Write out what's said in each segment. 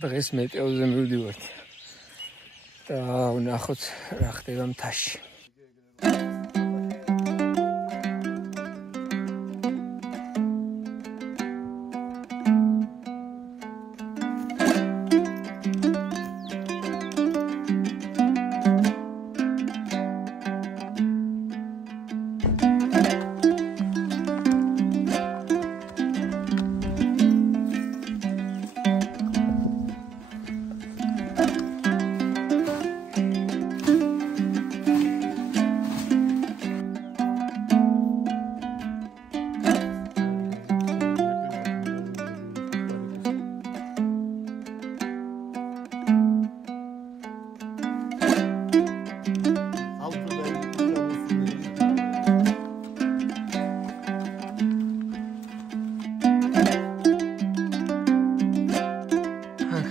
დღეს მეტეოზე მივდივართ და ვნახოთ რა ხდება მთაში.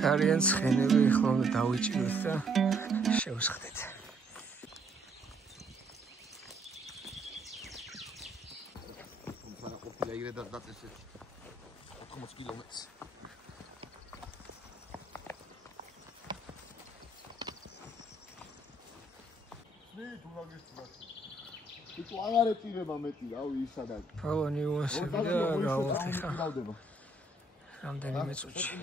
არიან ცხენები, ახლა უნდა დავიჭიროთ და შევსხდეთ. ყოფილა იგრე და დაწესეთ 80 კილომეტრს. თუ აღარ ეწირება მეტი, რავი ისადაც. ფალონი უასები და გაუხდი ხა. რამდენიმე წუთში.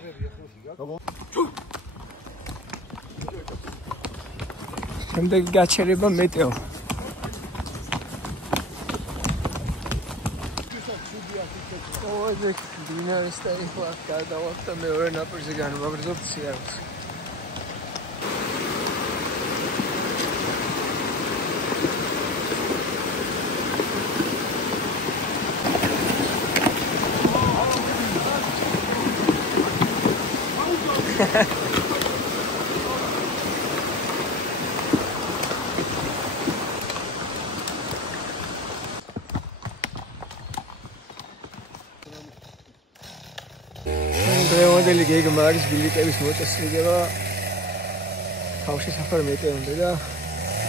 შემდეგ გაჩერება მეტეო. ოღონდ დინარის და ეხლა გადავართ და მეორე ნაპირზე განვაგრძობთ სიარულს. მოდელი გეგმა არის ბილიკების მოწესრიგება თავშესაფარ მეტეონზე და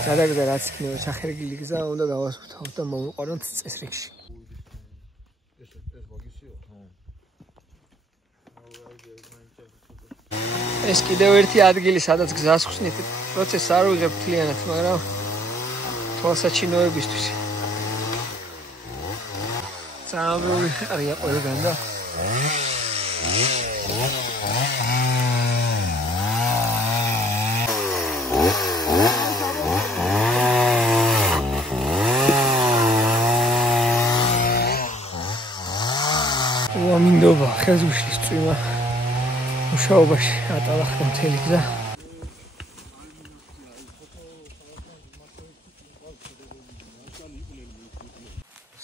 სადაგზა რაც იქნება ჩახერგილი გზა უნდა გავასუფთავოთ და მოვიყვანოთ წესრიგში. ეს კიდევ ერთი ადგილი, სადაც გზას ხსნით. პროცესს არ ვიღებ მთლიანად, მაგრამ თვალსაჩინოებისთვის. ძამრული არია ყველგან და მინდობა ხეზუშლის წვიმა მუშაობაში ატალახდა მთელი გზა.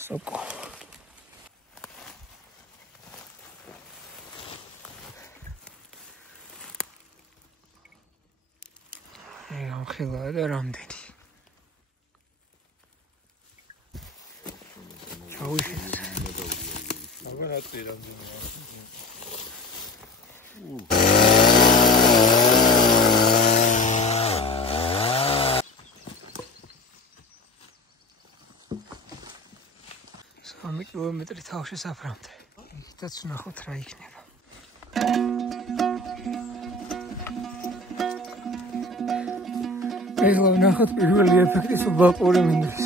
სოკო ამხელა და რამდენი ჩავიშეთ Agora სამი კილომეტრი თავშესაფრამდე. იქაც ვნახოთ რა იქნება. ეხლა ვნახოთ პირველი ეფექტი სუბალპური მინდვრის.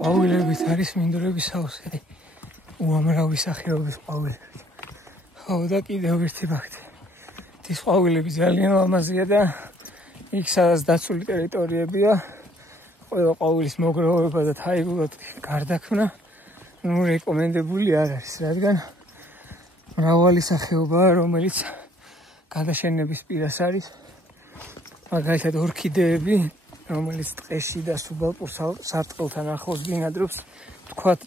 ყვავილებით არის მინდვრების აუზი. უამრავი სახეობის ყვავილები. ხო და კიდევ ერთი ფაქტი. ეს ყვავილები ძალიან ლამაზია და იქ სადაც დაცული ტერიტორიებია, ყველა ყვავილის მოგროვება და თაიგულად გარდაქმნა რეკომენდებული არ არის, რადგან მრავალი სახეობაა, რომელიც გადაშენების პირას არის. მაგალითად ორქიდეები, რომელიც ტყეში და სუბალპურ სარტყელთან ახლოს ბინადრობს, თქვათ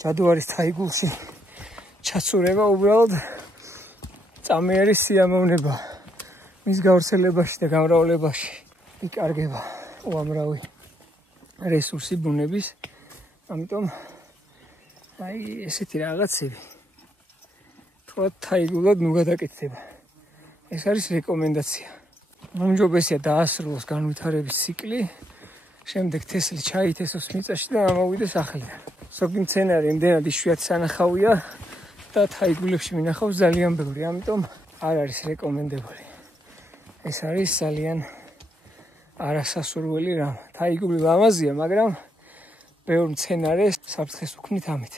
ჯადუარის თაიგულში ჩაცურება უბრალოდ წამეარი სიამოვნება მის გავრცელებაში და გამრავლებაში იკარგება უამრავი რესურსი ბუნების ამიტომ აი ესეთი რაღაცები თქვა თაიგულად ნუ გადაკეთდება. ეს არის რეკომენდაცია. მომჯობესია დაასრულოს განვითარების ციკლი, შემდეგ თესლი ჩაითესოს მიწაში და ამოვიდეს ახალია. ზოგი მცენარე იმდენად იშვიათი სანახავია და თაიგულებში მინახავს ძალიან ბევრი, ამიტომ არ არის რეკომენდებული. ეს არის ძალიან არასასურველი რამ. თაიგული ლამაზია, მაგრამ ბევრ მცენარეს საფრთხეს უქმნით ამით.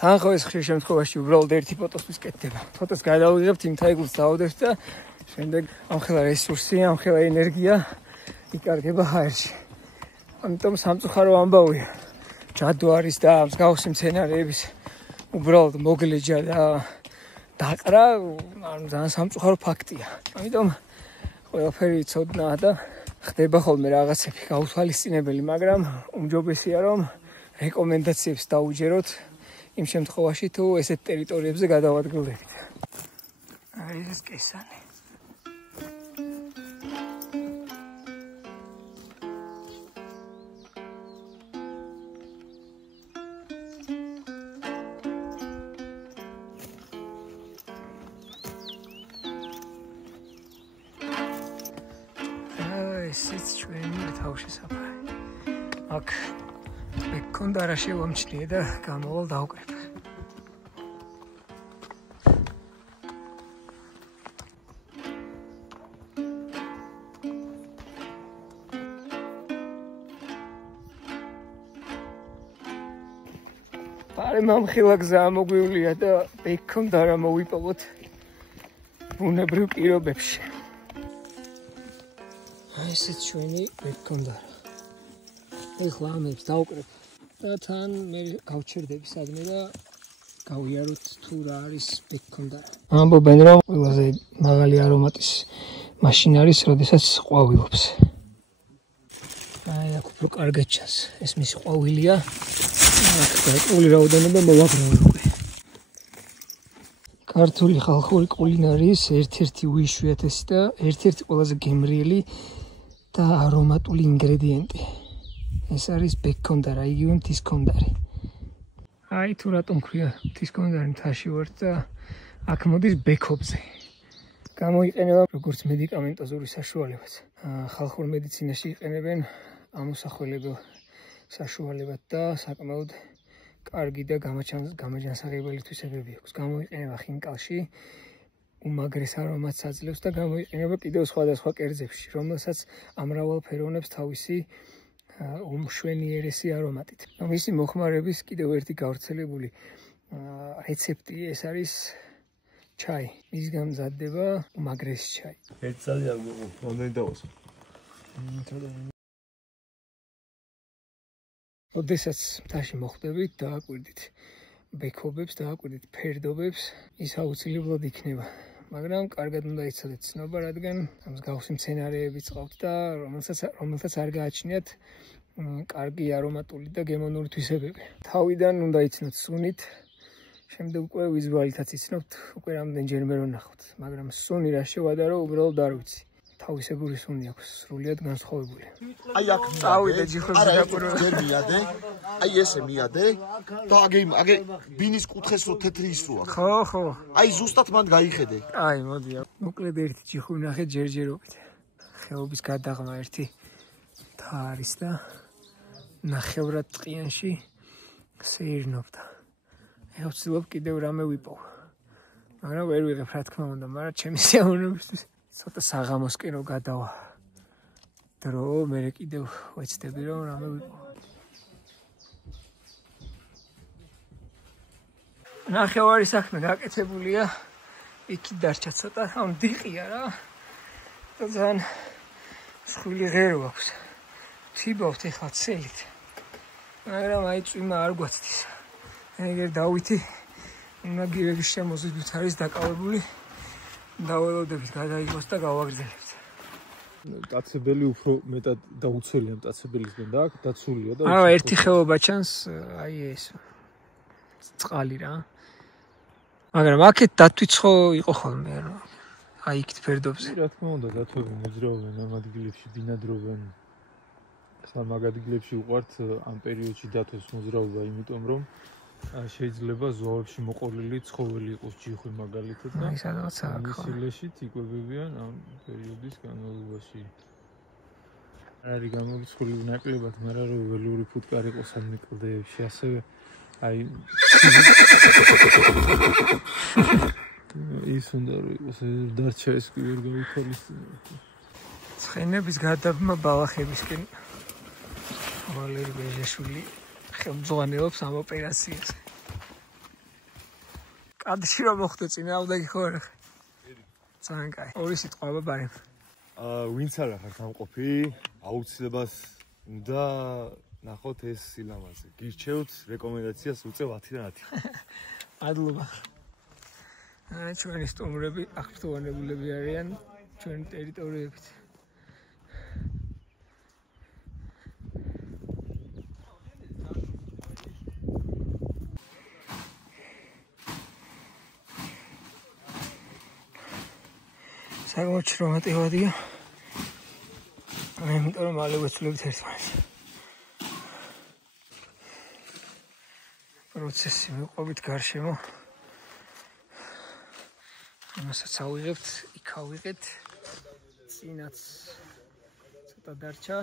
თანხმოვანს ხშირ შემთხვევაში უბრალოდ ერთი ფოტოსთვის კეთდება. ფოტოს გადავიღებთ, იმ თაიგულს დავუდებთ და შემდეგ ამხელა რესურსი, ამხელა ენერგია იკარგება ჰაერში. ამიტომ სამწუხარო ამბავია. ჯადო არის და მსგავსი მცენარეების უბრალოდ მოგლეჯა და დაყრა, ძალიან სამწუხარო ფაქტია. ამიტომ ყველაფერი ცოდნა და ხდება ხოლმე რაღაცები გაუთვალისწინებელი, მაგრამ უმჯობესია რომ რეკომენდაციებს დაუჯეროთ იმ შემთხვევაში თუ ესეთ ტერიტორიებზე გადავადგილდებით. აი ეს კესანი. ესეც ჩვენი თავში საფარი. აქ მეკონდარა შევამჩნიე და გამოვალ დავკრებ. პარე მამხილა გზა მოგვივლია და მეკონდარა მოვიპოვოთ ბუნებრივ პირობებში. ესეც ჩვენი მეკონდარა. ეხლა ამებს დავკრებ და თან მე გავჩერდები სადმე და გავიაროთ თუ რა არის მეკონდარა. ამბობენ რომ ყველაზე მაღალი არომატის მაშინ არის, როდესაც ყვავილობს. აი აქ უფრო კარგად ჩანს. ეს მისი ყვავილია. აქ გარკვეული რაოდენობა მოვაგროვე უკვე. ქართული ხალხური კულინარიის ერთ-ერთი უიშვიათესი და ერთ-ერთი ყველაზე გემრიელი და არომატული ინგრედიენტი. ეს არის ბექონდარა, იგივე მთისქონდარი. აი თუ რატომ ქვია მთისქონდარი მთაში ვარ და აქ მოდის ბექობზე. გამოიყენება როგორც მედიკამენტოზური საშუალებაც. ხალხურ მედიცინაში იყენებენ ამოსახველებელ საშუალებად და საკმაოდ კარგი და გამაჯანსაღებელი თვისებები აქვს. გამოიყენება ხინკალში, უმაგრეს არომატს აძლევს და გამოიყენება კიდევ სხვადასხვა კერძებში, რომელსაც ამრავალფეროვნებს თავისი უმშვენიერესი არომატით. მისი მოხმარების კიდევ ერთი გავრცელებული რეცეპტი ეს არის ჩაი. მისგან მზადდება უმაგრესი ჩაი. ერთ წელი აგვიღო, რამდენი დავასო? როდესაც მთაში მოხვდებით, დააკვირდით ბექობებს, დააკვირდით ფერდობებს, ის აუცილებლად იქნება. მაგრამ კარგად უნდა იცოდეთ ცნობა, რადგან მსგავსი მცენარეები წყავთ და რომელსაც არ გააჩნიათ კარგი არომატული და გემონური თვისებები. თავიდან უნდა იცნოთ სუნით, შემდეგ უკვე ვიზუალითაც იცნობთ, უკვე რამდენჯერ მე რო ნახოთ, მაგრამ სუნი რა შევადარო, უბრალოდ არ ვიცი. თავისებური სუნი აქვს, სრულიად განსხვავებული. აი აქ წავიდე ჯიხვებზე დაკვირვება. ჯერ მიადე, აი ესე მიადე და აგე ბინის კუთხეს რო თეთრი ის რო აქვს. ხო. აი ზუსტად მან გაიხედე. აი მოდი, მოკლედ ერთი ჯიხვი ვნახეთ ჯერჯერობით. ხეობის გადაღმა ერთი თა არის და ნახევრად ტყიანში სეირნობდა. ეხლა ვცდილობ კიდევ რამე ვიპოვ. მაგრამ ვერ ვიღებ რა თქმა უნდა, მაგრამ ჩემი სიამოვნებისთვის ცოტა საღამოსკენ რო გადავა. დრო მე კიდევ ვეცდები რომ რამე ვიპოვ. ნახევარი საქმე გაკეთებულია. იქით დარჩა ცოტა, ამ დიყია რა. და ძალიან მსხვილი ღერო აქვს. ვთიბავთ ეხლა ცელით. მაგრამ აი წვიმა არ გვაცდის. ეგერ დავითი უნაგირების შემოზიდვით არის დაკავებული. დაველოდებით გადაიღოს და გავაგრძელებთ. მტაცებელი უფრო მეტად დაუცველია მტაცებელისგან და აქ დაცულია და ერთი ხეობა ჩანს, აი ეს წყალი რა. მაგრამ აქეთ დათვიცხო იყო ხოლმე რა. აი იქით ფერდობზე. რა თქმა უნდა დათვები მოძრაობენ ამ ადგილებში, ბინადრობენ. მაგ ადგილებში უყვართ ამ პერიოდში დათოს მოძრაობა, იმიტომ რომ შეიძლება ზოებში მოყოლილი ცხოველი იყოს ჯიხვი მაგალითად და ისილეში იკვებებიან ამ პერიოდის განმავლობაში. არის გამორიცხული ნაკლებად, მაგრამ რომ ველური ფუტკარი იყოს ამ კლდეებში, ასევე აი ის უნდა რომ იყოს დარჩა ეს კი ვერ გავითვალისწინო. ცხენების გადაბმა ბალახებისკენ ვალერი ბეჟაშვილი ხელმძღვანელობს ამ ოპერაციას. კადრში რომ მოხდა წინააღმდეგი ხო არა? ძალიან კაი. ორი სიტყვა ბარემ. ვინც არ ახარ გამყოფი, აუცილებლად უნდა ნახოთ ეს სილამაზე. გირჩევთ რეკომენდაციას უწევ 10-დან 10. მადლობა. ჩვენი სტუმრები აღფრთოვანებულები არიან ჩვენი ტერიტორიებით. საკმაოდ რომანტიკულია. იმიტომ რომ მალე ვეცვლებით ერთმანეთს. პროცესი მივყვებით გარშემო. იმასაც ავიღებთ, იქ ავიღეთ. წინაც ცოტა დარჩა.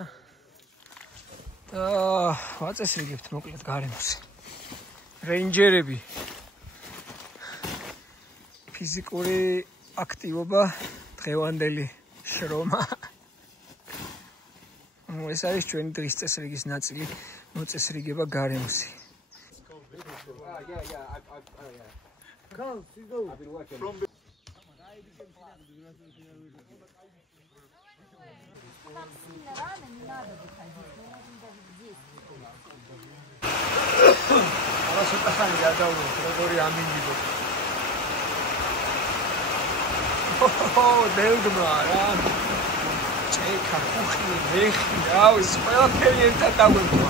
და ვაწესრიგებთ მოკლედ გარემოს. რეინჯერები. ფიზიკური აქტივობა, დღევანდელი შრომა. ეს არის ჩვენი დღის წესრიგის ნაწილი, მოწესრიგება გარემოსი. დელგმა რა ჭექა ხუხი მეხი რა ის ყველაფერი ერთად დაგვეყვა.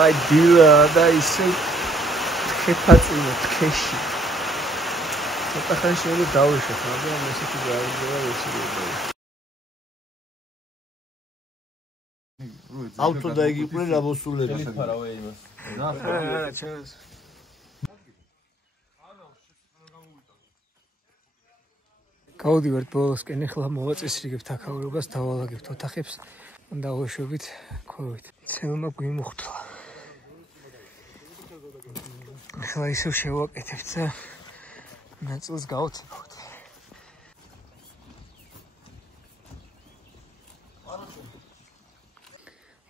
აი დილა და ისე ხეფაწინა თქეში. ცოტა ხანი შეიძლება დავეშოთ, მაგრამ ესეთი გაიგება ვეცილდება. ავტო დაიგიყვნენ რაბოსულებს. გავდივართ ბოლოსკენ, ახლა მოვაწესრიგებთ აქაურობას, დავალაგებთ ოთახებს, და ვეშვებით ქვევით. ცელმა გვიმოხტლა. ახლა ისევ შევაკეთებთ და ნაწილს გავწევთ.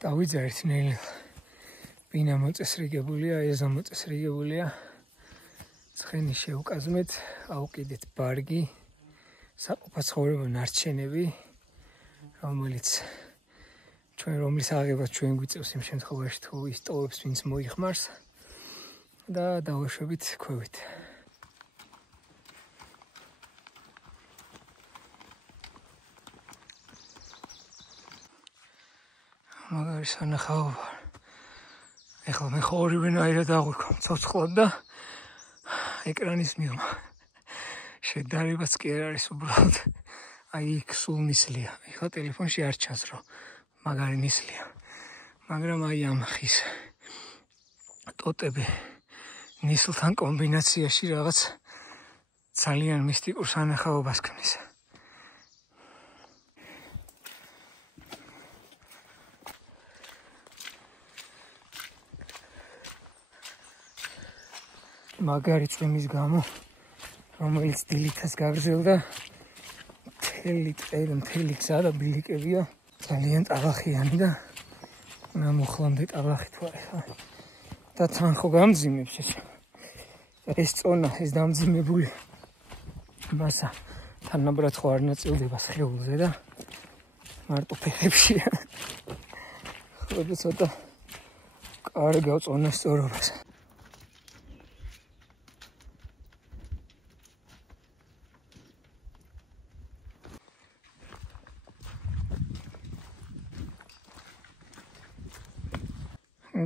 დავიძარეთ ნელი. ბინა მოწესრიგებულია, ეზო მოწესრიგებულია. ცხენი შევკაზმეთ, ავყიდეთ ბარგი, საყოფაცხოვრებო ნარჩენები, რომლის აღებას ჩვენ გვიწევს იმ შემთხვევაში თუ ისტოვებს ვინც მოიხმარს და დავეშვებით ქვევით. მაგარი სანახაობა. ეხლა მე ორივენაირად აღვიქვამ ცოცხლად და ეკრანის მიღმა. შედარებაც კი არ არის უბრალოდ. აი იქ სულ ნისლია. ეხლა ტელეფონში არ ჩანს რომ მაგარი ნისლია. მაგრამ აი ამ ხის ტოტები ნისლთან კომბინაციაში რაღაც ძალიან მისტიკურ სანახაობას ქმნის. მაგარი წვიმის გამო, რომელიც დილითაც გაგრძელდა, მთელი გზა და ბილიკებია ძალიან ტალახიანი და ნამუხლამდე ტალახი თუ არა. და თან ხო გამძიმებს ეს წონა, ეს დამძიმებული მასა თანაბრად ხო არ ნაწილდება სხეულზე და მარტო ფეხებშია. ხოდა ცოტა კარგავ წონას სწორობას.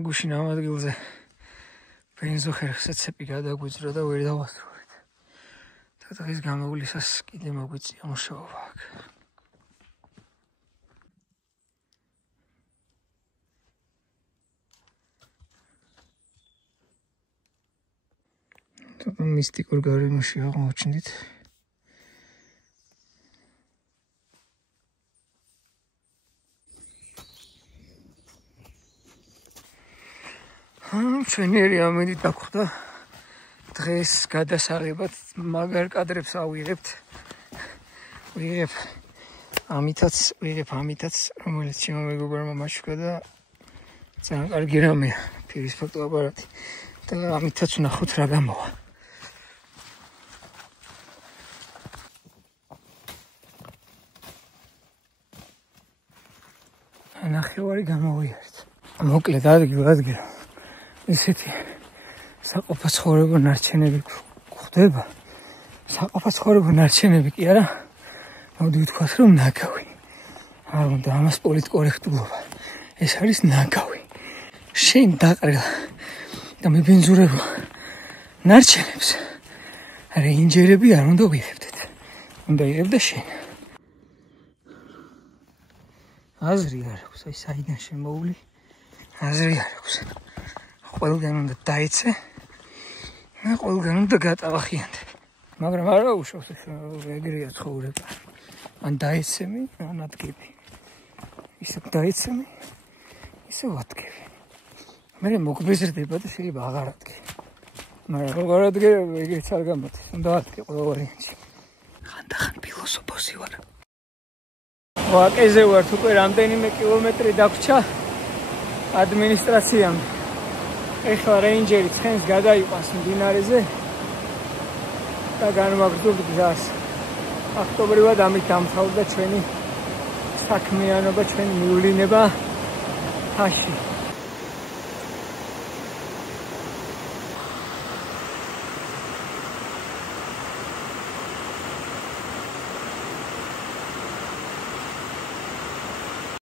გუშინ ამ ადგილზე ბენზოხერხზე ცეპი გადაგვიძრა და ვერ დავასრულეთ. და დღეს გამოვლისას კიდე მოგვიწია მუშაობა აქ. მისტიკურ გარემოში აღმოჩნდით. ჩვენი ამით დაგვხდა დღეს გადასაღებად მაგარ კადრებს ავიღებთ. ვიღებ ამითაც, რომელიც შემომეგობრებმა მაჩვქა და ძალიან კარგი რამეა, ფირის ფოტოაპარატი. და ამითაც ვნახოთ რა გამოვა. ნახევარი გამოვიარეთ. მოკლედ ადგილ ისეთი საყოფაცხოვრებო ნარჩენები გვხდება. საყოფაცხოვრებო ნარჩენები კი არა, მოდი ვთქვათ, რომ ნაგავი. არ უნდა ამას პოლიტკორექტულობა. ეს არის ნაგავი. შენ დაყრილ და მიბინძურებო ნარჩენებს რეინჯერები არ უნდა ვიღებდეთ. უნდა იღებდა შენ. აზრი არ აქვს, აი საიდან შემოვლი, აზრი არ აქვს. ყველგან უნდა დაიცე და ყველგან უნდა გადავახიანდე. მაგრამ არა უშავს ეგრეა ცხოვრება. ან დაიცემი, ან ადგები. ისე დაიცემი, ისე ვადგები. მე მოგვიზრდება და შეიძლება აღარ ადგე. მაგრამ როგორ ადგე, ეგეც არ გამოდის. უნდა ადგე ყველა ვარიანტში. ხანდახან ფილოსოფოსი ვარ. ვაკეზე ვართ უკვე რამდენიმე კილომეტრი დაგვრჩა ადმინისტრაციამდე. ეხლა რეინჯერი ცხენს გადაიყვანს მდინარეზე და განვაგრძობთ გზას. ფაქტობრივად ამით დამთავრდა ჩვენი საქმიანობა, ჩვენი მიულინება თაში.